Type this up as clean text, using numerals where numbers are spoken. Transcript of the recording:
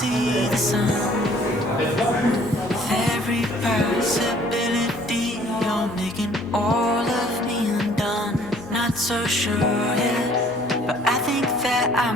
see the sun. Every possibility, you're making all of me undone. Not so sure yet, but I think that I